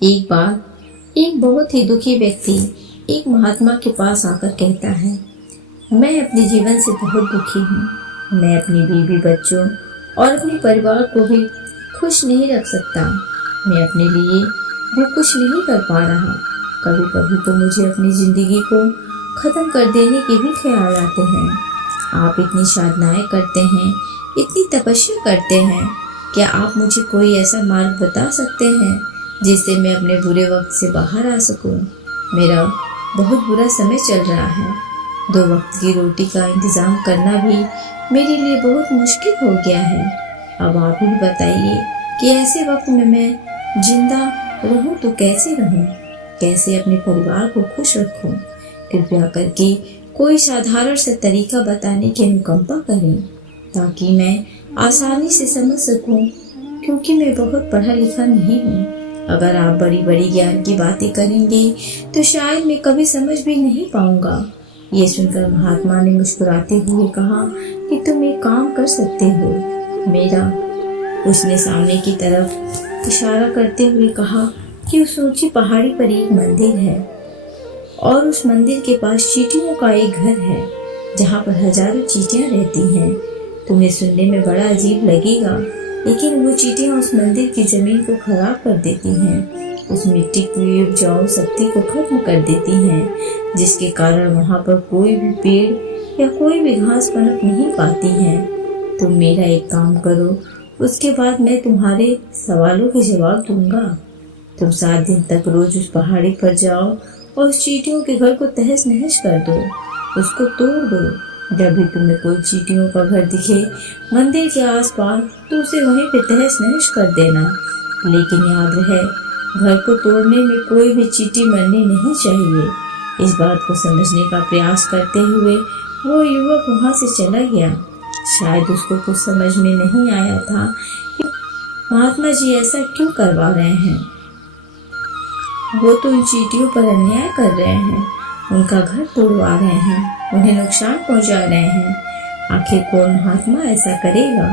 एक बार एक बहुत ही दुखी व्यक्ति एक महात्मा के पास आकर कहता है, मैं अपने जीवन से बहुत दुखी हूँ। मैं अपनी बीवी बच्चों और अपने परिवार को भी खुश नहीं रख सकता। मैं अपने लिए भी कुछ नहीं कर पा रहा। कभी कभी तो मुझे अपनी जिंदगी को खत्म कर देने के भी ख्याल आते हैं। आप इतनी साधनाएं करते हैं, इतनी तपस्या करते हैं, क्या आप मुझे कोई ऐसा मार्ग बता सकते हैं जिससे मैं अपने बुरे वक्त से बाहर आ सकूं? मेरा बहुत बुरा समय चल रहा है। 2 वक्त की रोटी का इंतजाम करना भी मेरे लिए बहुत मुश्किल हो गया है। अब आप ही बताइए कि ऐसे वक्त में मैं जिंदा रहूं तो कैसे रहूं, कैसे अपने परिवार को खुश रखूं? कृपया करके कोई साधारण सा तरीका बताने की अनुकंपा करें ताकि मैं आसानी से समझ सकूं, क्योंकि मैं बहुत पढ़ा लिखा नहीं हूँ। अगर आप बड़ी बड़ी ज्ञान की बातें करेंगे तो शायद मैं कभी समझ भी नहीं पाऊंगा। ये सुनकर महात्मा ने मुस्कुराते हुए कहा कि तुम एक काम कर सकते हो मेरा। उसने सामने की तरफ इशारा करते हुए कहा कि उस ऊंची पहाड़ी पर एक मंदिर है और उस मंदिर के पास चींटियों का एक घर है जहाँ पर हजारों चींटियां रहती हैं। तुम्हें सुनने में बड़ा अजीब लगेगा, लेकिन वो चींटियां उस मंदिर की जमीन को खराब कर देती हैं, उस मिट्टी की उपजाऊ शक्ति को खत्म कर देती हैं, जिसके कारण वहाँ पर कोई भी पेड़ या कोई भी घास पनप नहीं पाती है। तुम मेरा एक काम करो, उसके बाद मैं तुम्हारे सवालों के जवाब दूंगा। तुम 7 दिन तक रोज उस पहाड़ी पर जाओ और उस चींटियों के घर को तहस नहस कर दो, उसको तोड़ दो। जब भी तुम्हें कोई चींटियों का घर दिखे मंदिर के आसपास तो उसे वहीं पे तहस नहस कर देना, लेकिन याद रहे घर को तोड़ने में कोई भी चींटी मरनी नहीं चाहिए। इस बात को समझने का प्रयास करते हुए वो युवक वहां से चला गया। शायद उसको कुछ समझ में नहीं आया था कि महात्मा जी ऐसा क्यों करवा रहे हैं। वो तो उन चींटियों पर अन्याय कर रहे हैं, उनका घर तोड़वा रहे हैं, उन्हें नुकसान पहुंचा रहे हैं। आखिर कौन महात्मा ऐसा करेगा?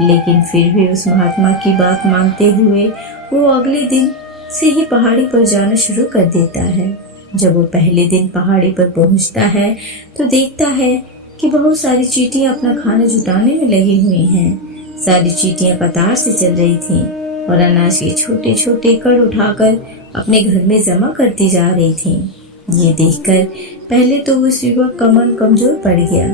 लेकिन फिर भी उस महात्मा की बात मानते हुए वो अगले दिन से ही पहाड़ी पर जाना शुरू कर देता है। जब वो पहले दिन पहाड़ी पर पहुंचता है तो देखता है कि बहुत सारी चींटियां अपना खाना जुटाने में लगी हुई हैं। सारी चींटियां कतार से चल रही थीं और अनाज के छोटे छोटे कण उठाकर अपने घर में जमा करती जा रही थीं। ये देखकर पहले तो उस युवक का मन कमजोर पड़ गया।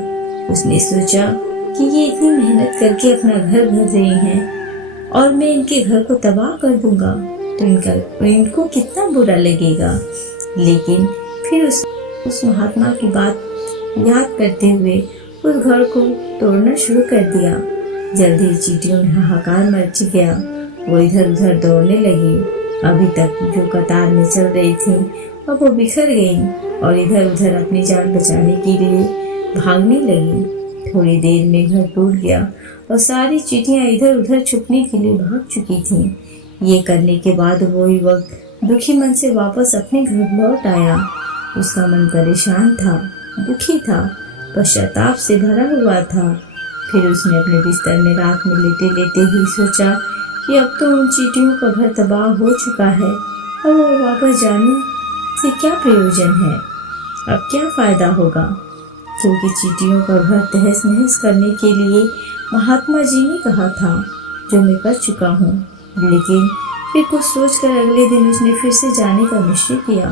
उसने सोचा कि ये इतनी मेहनत करके अपना घर भर रही हैं और मैं इनके घर को तबाह कर दूंगा तो इनको कितना बुरा लगेगा। लेकिन फिर उस महात्मा की बात याद करते हुए उस घर को तोड़ना शुरू कर दिया। जल्दी चींटियों में हाहाकार मच गया। वो इधर उधर दौड़ने लगी। अभी तक जो कतार में चल रही थी अब वो बिखर गई और इधर उधर अपनी जान बचाने के लिए भागने लगी। थोड़ी देर में घर टूट गया और सारी चींटियां इधर उधर छुपने के लिए भाग चुकी थीं। ये करने के बाद वो युवक दुखी मन से वापस अपने घर लौट आया। उसका मन परेशान था, दुखी था, पश्चाताप से भरा हुआ था। फिर उसने अपने बिस्तर में रात में लेटे लेटे ही सोचा कि अब तो उन चींटियों का घर तबाह हो चुका है और वो वापस जाने से क्या प्रयोजन है, अब क्या फायदा होगा, क्योंकि चींटियों का घर तहस नहस करने के लिए महात्मा जी ने कहा था, जो मैं कर चुका हूँ। लेकिन फिर कुछ सोचकर अगले दिन उसने फिर से जाने का निश्चय किया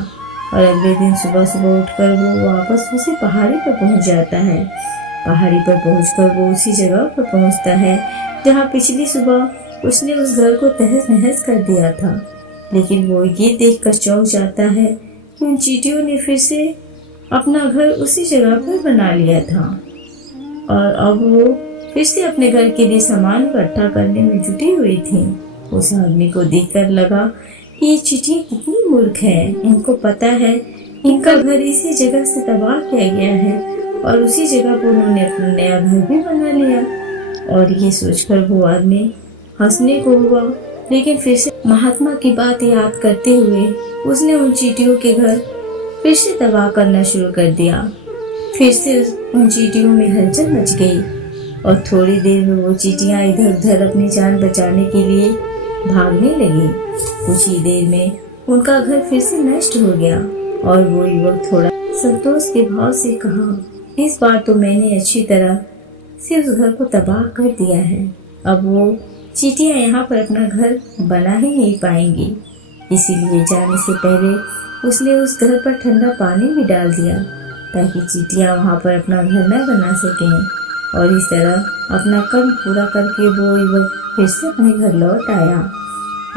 और अगले दिन सुबह सुबह उठकर वो वापस उसी पहाड़ी पर पहुंच जाता है। पहाड़ी पर पहुंचकर वो उसी जगह पर पहुंचता है जहाँ पिछली सुबह उसने उस घर को तहस नहस कर दिया था। लेकिन वो ये देखकर चौंक जाता है कि उन चींटियों ने फिर से अपना घर उसी जगह पर बना लिया था और अब वो फिर से अपने घर के लिए सामान इकट्ठा करने में जुटी हुई थी। उस आदमी को देखकर लगा कि ये चींटियां कितनी मूर्ख हैं। इनको पता है इनका घर इसी जगह से तबाह किया गया है और उसी जगह पर उन्होंने अपना नया घर भी बना लिया। और ये सोचकर वो आदमी हंसने को हुआ, लेकिन फिर से महात्मा की बात याद करते हुए उसने उन चींटियों के घर फिर से तबाह करना शुरू कर दिया। फिर से उन चींटियों में हलचल मच गई और थोड़ी देर में वो चींटियां इधर उधर अपनी जान बचाने के लिए भागने लगी। कुछ ही देर में उनका घर फिर से नष्ट हो गया और वो युवक थोड़ा संतोष के भाव से कहा, इस बार तो मैंने अच्छी तरह से उस घर को तबाह कर दिया है। अब वो चींटियां यहाँ पर अपना घर बना ही नहीं पाएंगी। इसीलिए जाने से पहले उसने उस घर पर ठंडा पानी भी डाल दिया ताकि चींटियां वहाँ पर अपना घर न बना सकें। और इस तरह अपना कर्म पूरा करके वो युवक फिर से अपने घर लौट आया।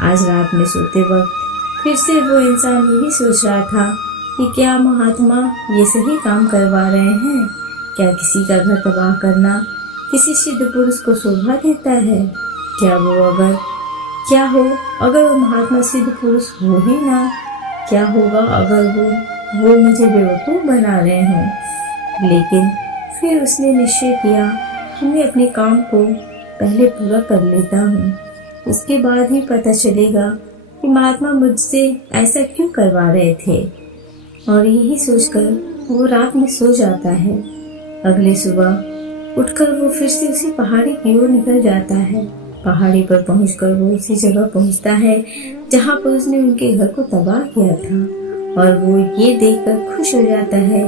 आज रात में सोते वक्त फिर से वो इंसान यही सोच रहा था कि क्या महात्मा ये सही काम करवा रहे हैं? क्या किसी का घर तबाह करना किसी सिद्ध पुरुष को शोभा देता है? क्या हो अगर वो महात्मा सिद्ध पुरुष हो ही ना? क्या होगा अगर वो मुझे बेवकूफ़ बना रहे हों? लेकिन फिर उसने निश्चय किया कि मैं अपने काम को पहले पूरा कर लेता हूँ, उसके बाद ही पता चलेगा कि महात्मा मुझसे ऐसा क्यों करवा रहे थे। और यही सोचकर वो रात में सो जाता है। अगले सुबह उठकर वो फिर से उसी पहाड़ी की ओर निकल जाता है। पहाड़ी पर पहुंचकर वो उसी जगह पहुंचता है जहां पर उसने उनके घर को तबाह किया था। और वो ये देखकर खुश हो जाता है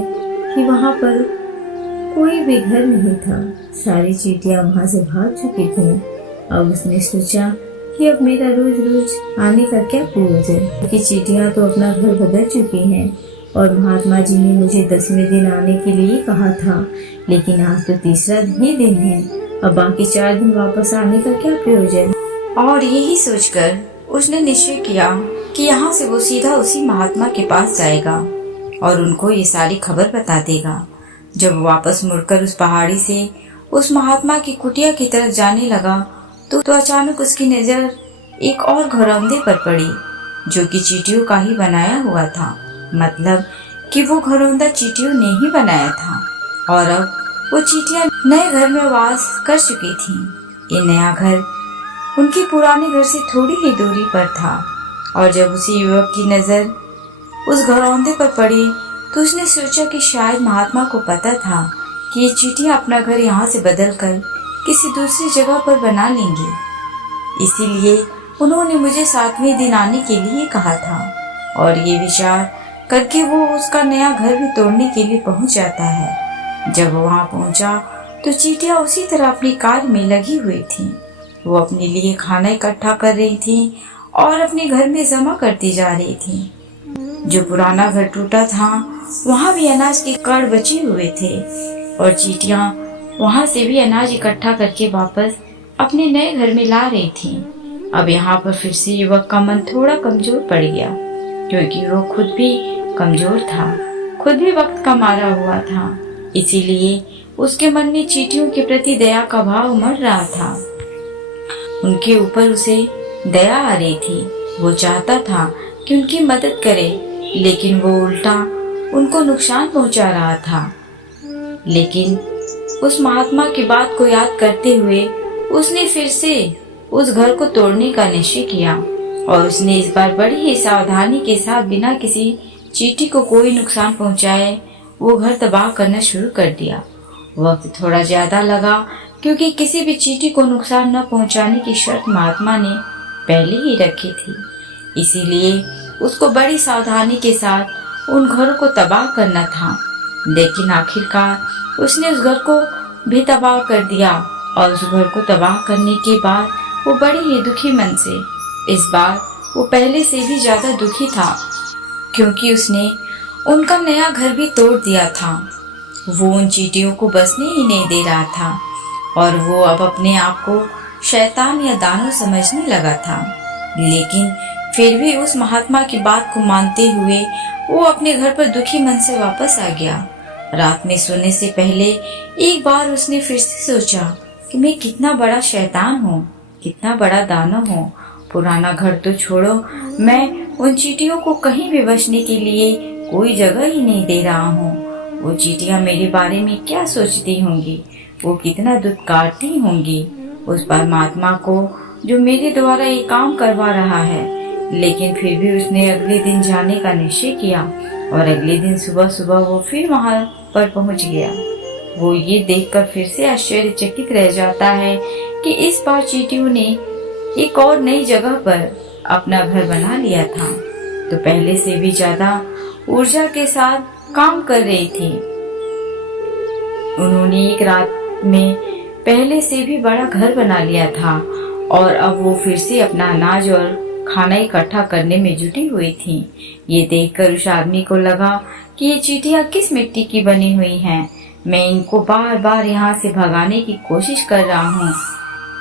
कि वहां पर कोई भी घर नहीं था। सारी चींटियां वहां से भाग चुकी थीं। अब उसने सोचा कि अब मेरा रोज रोज आने का क्या प्रयोजन है, क्योंकि चींटियां तो अपना घर बदल चुकी हैं और महात्मा जी ने मुझे 10वें दिन आने के लिए कहा था, लेकिन आज तो तीसरा ही दिन है। अब बाकी 4 दिन वापस आने का क्या प्रयोजन। और यही सोचकर उसने निश्चय किया कि यहाँ से वो सीधा उसी महात्मा के पास जाएगा और उनको ये सारी खबर बता देगा। जब वापस मुड़कर उस पहाड़ी से उस महात्मा की कुटिया की तरफ जाने लगा तो अचानक उसकी नजर एक और घरौंदे पर पड़ी जो कि चींटियों का ही बनाया हुआ था। मतलब कि वो घरौंदा चींटियों ने ही बनाया था और अब वो चींटियां नए घर में वास कर चुकी थीं। ये नया घर उनके पुराने घर से थोड़ी ही दूरी पर था और जब उसी युवक की नजर उस घरौंदे पर पड़ी तो उसने सोचा कि शायद महात्मा को पता था कि ये चींटियां अपना घर यहाँ से बदलकर किसी दूसरी जगह पर बना लेंगी, इसीलिए उन्होंने मुझे 7वें दिन आने के लिए कहा था। और ये विचार करके वो उसका नया घर भी तोड़ने के लिए पहुंच जाता है। जब वो वहां पहुंचा तो चींटियां उसी तरह अपनी कार्य में लगी हुई थीं। वो अपने लिए खाना इकट्ठा कर रही थीं और अपने घर में जमा करती जा रही थीं। जो पुराना घर टूटा था वहां भी अनाज के कण बचे हुए थे और चींटियां वहां से भी अनाज इकट्ठा करके वापस अपने नए घर में ला रही थीं। अब यहाँ पर फिर से युवक का मन थोड़ा कमजोर पड़ गया, क्योंकि वो खुद भी कमजोर था, खुद भी वक्त का मारा हुआ था। इसीलिए उसके मन में चींटियों के प्रति दया का भाव उमड़ रहा था। उनके ऊपर उसे दया आ रही थी। वो चाहता था कि उनकी मदद करे, लेकिन वो उल्टा उनको नुकसान पहुंचा रहा था। लेकिन उस महात्मा की बात को याद करते हुए उसने फिर से उस घर को तोड़ने का निश्चय किया और उसने इस बार बड़ी ही सावधानी के साथ बिना किसी चींटी को कोई नुकसान पहुंचाए वो घर तबाह करना शुरू कर दिया। वक्त थोड़ा ज्यादा लगा क्योंकि किसी भी चींटी को नुकसान न पहुंचाने की शर्त महात्मा ने पहले ही रखी थी। इसीलिए उसको बड़ी सावधानी के साथ उन घरों को तबाह करना था। लेकिन आखिरकार उसने उस घर को भी तबाह कर दिया और उस घर को तबाह करने के बाद वो बड़ी ही दुखी मन से, इस बार वो पहले से भी ज्यादा दुखी था क्योंकि उसने उनका नया घर भी तोड़ दिया था। वो उन चींटियों को बसने ही नहीं दे रहा था और वो अब अपने आप को शैतान या दानव समझने लगा था। लेकिन फिर भी उस महात्मा की बात को मानते हुए वो अपने घर पर दुखी मन से वापस आ गया। रात में सोने से पहले एक बार उसने फिर से सोचा कि मैं कितना बड़ा शैतान हूँ, कितना बड़ा दानव हूँ। पुराना घर तो छोड़ो, मैं उन चींटियों को कहीं भी बचने के लिए कोई जगह ही नहीं दे रहा हूँ। वो चींटियां मेरे बारे में क्या सोचती होंगी, वो कितना दुत्कारती होंगी उस परमात्मा को जो मेरे द्वारा ये काम करवा रहा है। लेकिन फिर भी उसने अगले दिन जाने का निश्चय किया और अगले दिन सुबह सुबह वो फिर वहां पर पहुंच गया। वो ये देखकर फिर से आश्चर्यचकित रह जाता है कि इस बार चींटियों ने एक और नई जगह पर अपना घर बना लिया था तो पहले से भी ज्यादा ऊर्जा के साथ काम कर रही थी। उन्होंने एक रात में पहले से भी बड़ा घर बना लिया था और अब वो फिर से अपना अनाज और खाना इकट्ठा करने में जुटी हुई थी। ये देखकर उस आदमी को लगा कि ये चींटियां किस मिट्टी की बनी हुई हैं। मैं इनको बार बार यहाँ से भगाने की कोशिश कर रहा हूँ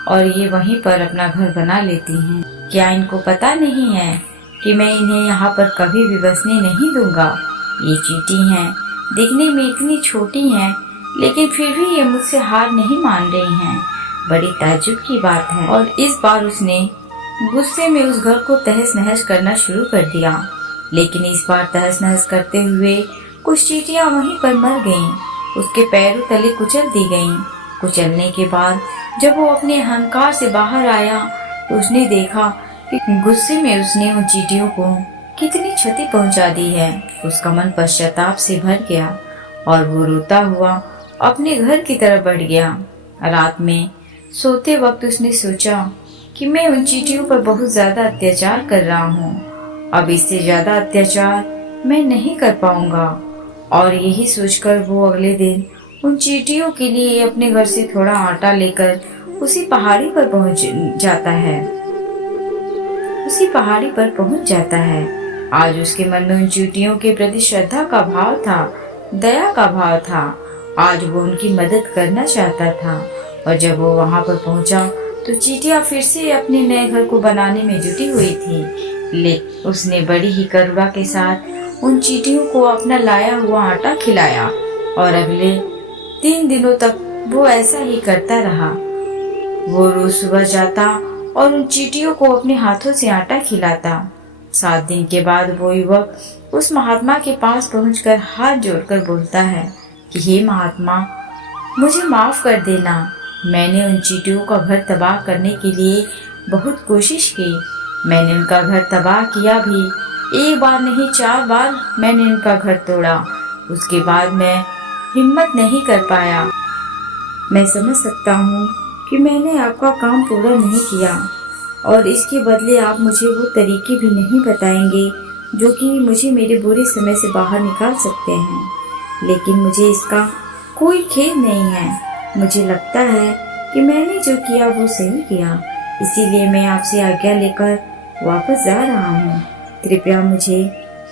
और ये वहीं पर अपना घर बना लेती हैं। क्या इनको पता नहीं है कि मैं इन्हें यहाँ पर कभी भी बसने नहीं दूंगा। ये चींटी हैं, दिखने में इतनी छोटी हैं, लेकिन फिर भी ये मुझसे हार नहीं मान रही हैं। बड़ी ताज्जुब की बात है। और इस बार उसने गुस्से में उस घर को तहस नहस करना शुरू कर दिया। लेकिन इस बार तहस नहस करते हुए कुछ चींटियां वहीं पर मर गईं। उसके पैरों तले कुचल दी गईं। कुचलने के बाद जब वो अपने अहंकार से बाहर आया तो उसने देखा कि गुस्से में उसने उन चींटियों को कितनी क्षति पहुंचा दी है। उसका मन पश्चाताप से भर गया और वो रोता हुआ अपने घर की तरफ बढ़ गया। रात में सोते वक्त उसने सोचा कि मैं उन चींटियों पर बहुत ज्यादा अत्याचार कर रहा हूँ। अब इससे ज्यादा अत्याचार मैं नहीं कर पाऊंगा। और यही सोचकर वो अगले दिन उन चींटियों के लिए अपने घर से थोड़ा आटा लेकर उसी पहाड़ी पर पहुंच जाता है। आज उसके मन में उन चींटियों के प्रति श्रद्धा का भाव था, दया का भाव था। आज वो उनकी मदद करना चाहता था। और जब वो वहां पर पहुंचा तो चींटियां फिर से अपने नए घर को बनाने में जुटी हुई थी। उसने बड़ी ही करुणा के साथ उन चींटियों को अपना लाया हुआ आटा खिलाया और अगले 3 दिनों तक वो ऐसा ही करता रहा। वो रोज सुबह जाता और उन चींटियों को अपने हाथों से आटा खिलाता। 7 दिन के बाद वो युवक उस महात्मा के पास पहुंचकर हाथ जोड़कर बोलता है कि हे महात्मा, मुझे माफ कर देना। मैंने उन चींटियों का घर तबाह करने के लिए बहुत कोशिश की। मैंने उनका घर तबाह किया भी, 1 बार नहीं 4 बार मैंने उनका घर तोड़ा। उसके बाद मैं हिम्मत नहीं कर पाया। मैं समझ सकता हूँ कि मैंने आपका काम पूरा नहीं किया और इसके बदले आप मुझे वो तरीके भी नहीं बताएंगे जो कि मुझे मेरे बुरे समय से बाहर निकाल सकते हैं। लेकिन मुझे इसका कोई खेद नहीं है। मुझे लगता है कि मैंने जो किया वो सही किया, इसीलिए मैं आपसे आज्ञा लेकर वापस जा रहा हूँ। कृपया मुझे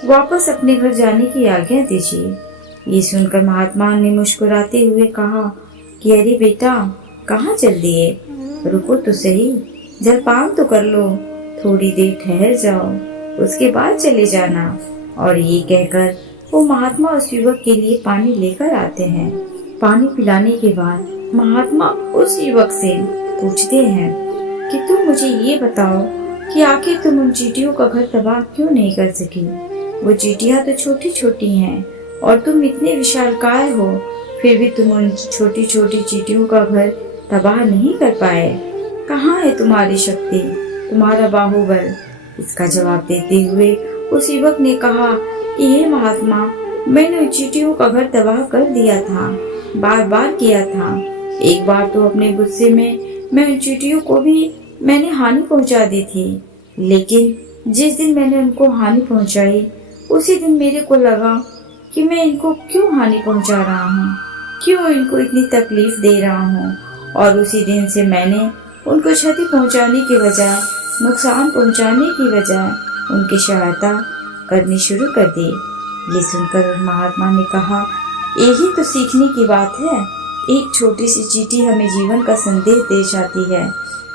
वापस अपने घर जाने की आज्ञा दीजिए। ये सुनकर महात्मा ने मुस्कुराते हुए कहा कि अरे बेटा, कहाँ चल दिए? रुको तो सही, जलपान तो कर लो, थोड़ी देर ठहर जाओ, उसके बाद चले जाना। और ये कहकर वो महात्मा उस युवक के लिए पानी लेकर आते हैं। पानी पिलाने के बाद महात्मा उस युवक से पूछते हैं कि तुम मुझे ये बताओ कि आखिर तुम उन चींटियों का घर तबाह क्यों नहीं कर सकी? वो चींटियां तो छोटी छोटी हैं और तुम इतने विशालकाय हो, फिर भी तुम उन छोटी छोटी चींटियों का घर तबाह नहीं कर पाए। कहाँ है तुम्हारी शक्ति, तुम्हारा बाहुबल? इसका जवाब देते हुए उस युवक ने कहा कि हे महात्मा, मैंने उन चींटियों का घर तबाह कर दिया था, बार बार किया था। एक बार तो अपने गुस्से में मैं उन चींटियों को भी मैंने हानि पहुंचा दी थी। लेकिन जिस दिन मैंने उनको हानि पहुंचाई उसी दिन मेरे को लगा कि मैं इनको क्यों हानि पहुंचा रहा हूँ, क्यों इनको इतनी तकलीफ दे रहा हूँ। और उसी दिन से मैंने उनको क्षति पहुंचाने की बजाय, नुकसान पहुंचाने की बजाय उनकी सहायता करनी शुरू कर दी। ये सुनकर महात्मा ने कहा, यही तो सीखने की बात है। एक छोटी सी चींटी हमें जीवन का संदेश दे जाती है।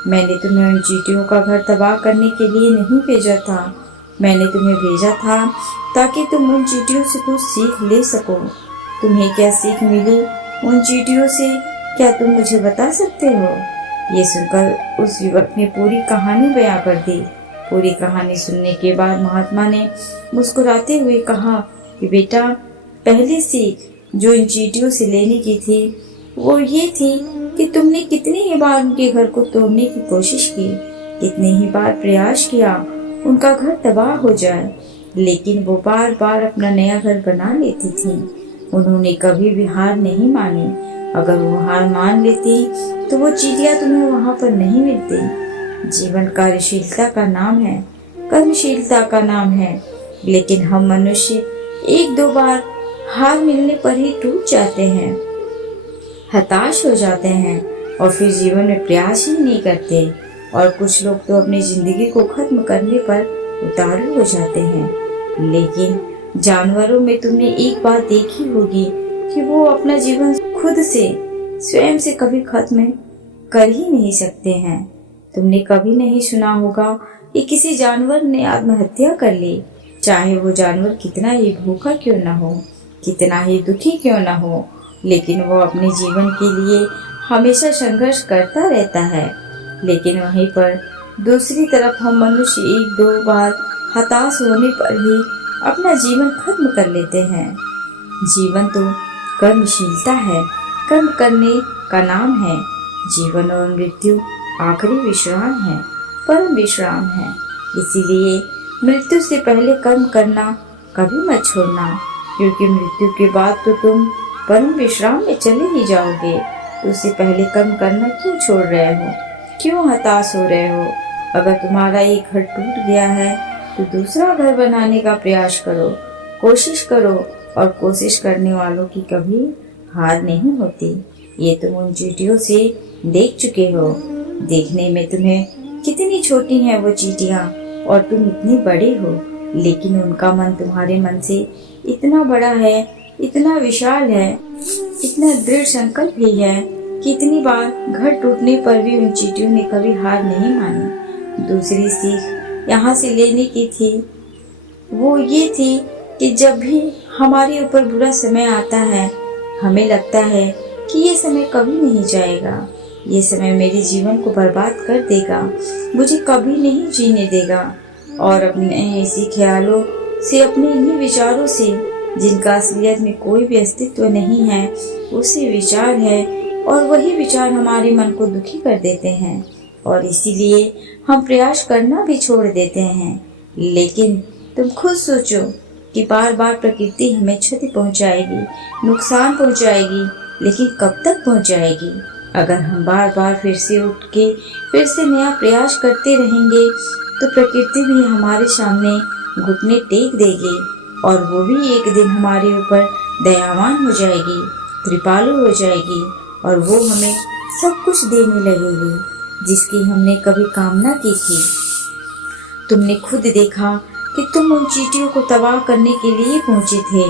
मैंने तुम्हें उन चींटियों का घर तबाह करने के लिए नहीं भेजा था, मैंने तुम्हें भेजा था ताकि तुम उन चींटियों से कुछ सीख ले सको। तुम्हें क्या सीख मिली उन चींटियों से, क्या तुम मुझे बता सकते हो? ये सुनकर उस युवक ने पूरी कहानी बयां कर दी। पूरी कहानी सुनने के बाद महात्मा ने मुस्कुराते हुए कहा कि बेटा, पहली सीख जो इन चींटियों से लेने की थी वो ये थी कि तुमने कितनी ही बार उनके घर को तोड़ने की कोशिश की, कितने ही बार प्रयास किया उनका घर तबाह हो जाए, लेकिन वो बार बार अपना नया घर बना लेती थी। उन्होंने कभी भी हार नहीं मानी। अगर वो हार मान लेती तो वो चींटियां तुम्हें वहां पर नहीं मिलती। जीवन कार्यशीलता का नाम है। कर्मशीलता का नाम है। लेकिन हम मनुष्य एक दो बार हार मिलने पर ही टूट जाते हैं, हताश हो जाते हैं और फिर जीवन में प्रयास ही नहीं करते। और कुछ लोग तो अपनी जिंदगी को खत्म करने पर उतारू हो जाते हैं। लेकिन जानवरों में तुमने एक बात देखी होगी कि वो अपना जीवन खुद से स्वयं से कभी खत्म कर ही नहीं सकते हैं। तुमने कभी नहीं सुना होगा कि किसी जानवर ने आत्महत्या कर ली, चाहे वो जानवर कितना ही भूखा क्यों न हो, कितना ही दुखी क्यों न हो, लेकिन वो अपने जीवन के लिए हमेशा संघर्ष करता रहता है। लेकिन वहीं पर दूसरी तरफ हम मनुष्य एक दो बार हताश होने पर ही अपना जीवन खत्म कर लेते हैं। जीवन तो कर्मशीलता है, कर्म करने का नाम है। जीवन और मृत्यु आखिरी विश्राम है, परम विश्राम है। इसीलिए मृत्यु से पहले कर्म करना कभी मत छोड़ना, क्योंकि मृत्यु के बाद तो तुम परम विश्राम में चले ही जाओगे। तो उससे पहले कर्म करना क्यों छोड़ रहे हो, क्यों हताश हो रहे हो? अगर तुम्हारा एक घर टूट गया है तो दूसरा घर बनाने का प्रयास करो, कोशिश करो। और कोशिश करने वालों की कभी हार नहीं होती। ये तुम उन चींटियों से देख चुके हो। देखने में तुम्हें कितनी छोटी हैं वो चींटियां और तुम इतने बड़े हो, लेकिन उनका मन तुम्हारे मन से इतना बड़ा है, इतना विशाल है, इतना दृढ़ संकल्प भी है कि इतनी बार घर टूटने पर भी उन चींटियों ने कभी हार नहीं मानी। दूसरी सीख यहाँ से लेने की थी, वो ये थी कि जब भी हमारे ऊपर बुरा समय आता है, हमें लगता है कि ये समय कभी नहीं जाएगा, ये समय मेरे जीवन को बर्बाद कर देगा, मुझे कभी नहीं जीने देगा। और अपने इसी ख्यालों से, अपने इन्हीं विचारों से, जिनका असलियत में कोई भी अस्तित्व नहीं है, उसी विचार है और वही विचार हमारे मन को दुखी कर देते हैं और इसीलिए हम प्रयास करना भी छोड़ देते हैं। लेकिन तुम खुद सोचो कि बार बार प्रकृति हमें क्षति पहुंचाएगी, नुकसान पहुंचाएगी, लेकिन कब तक पहुंचाएगी? अगर हम बार बार फिर से उठ के फिर से नया प्रयास करते रहेंगे तो प्रकृति भी हमारे सामने घुटने टेक देगी और वो भी एक दिन हमारे ऊपर दयावान हो जाएगी, कृपालु हो जाएगी और वो हमें सब कुछ देने लगेगी जिसकी हमने कभी कामना की थी। तुमने खुद देखा कि तुम उन चींटियों को तबाह करने के लिए पहुंचे थे,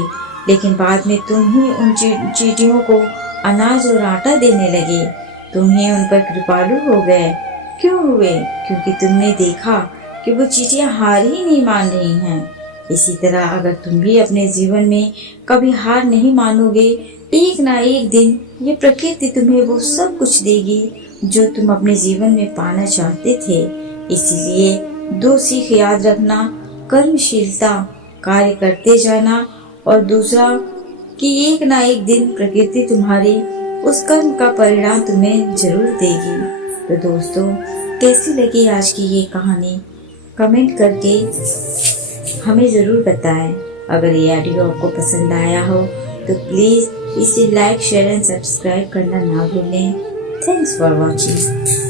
लेकिन बाद में तुम ही उन चींटियों को अनाज और आटा देने लगे। तुम ही उन पर कृपालु हो गए। क्यों हुए? क्योंकि तुमने देखा कि वो चींटियां हार ही नहीं मान रही हैं। इसी तरह अगर तुम भी अपने जीवन में कभी हार नहीं मानोगे, एक ना एक दिन ये प्रकृति तुम्हें वो सब कुछ देगी जो तुम अपने जीवन में पाना चाहते थे। इसीलिए दो सीख याद रखना, कर्मशीलता, कार्य करते जाना, और दूसरा कि एक ना एक दिन प्रकृति तुम्हारे उस कर्म का परिणाम तुम्हें जरूर देगी। तो दोस्तों, कैसी लगी आज की ये कहानी? कमेंट करके हमें ज़रूर बताएं। अगर ये ऑडियो आपको पसंद आया हो तो प्लीज़ इसे लाइक, शेयर एंड सब्सक्राइब करना ना भूलें। Thanks for watching.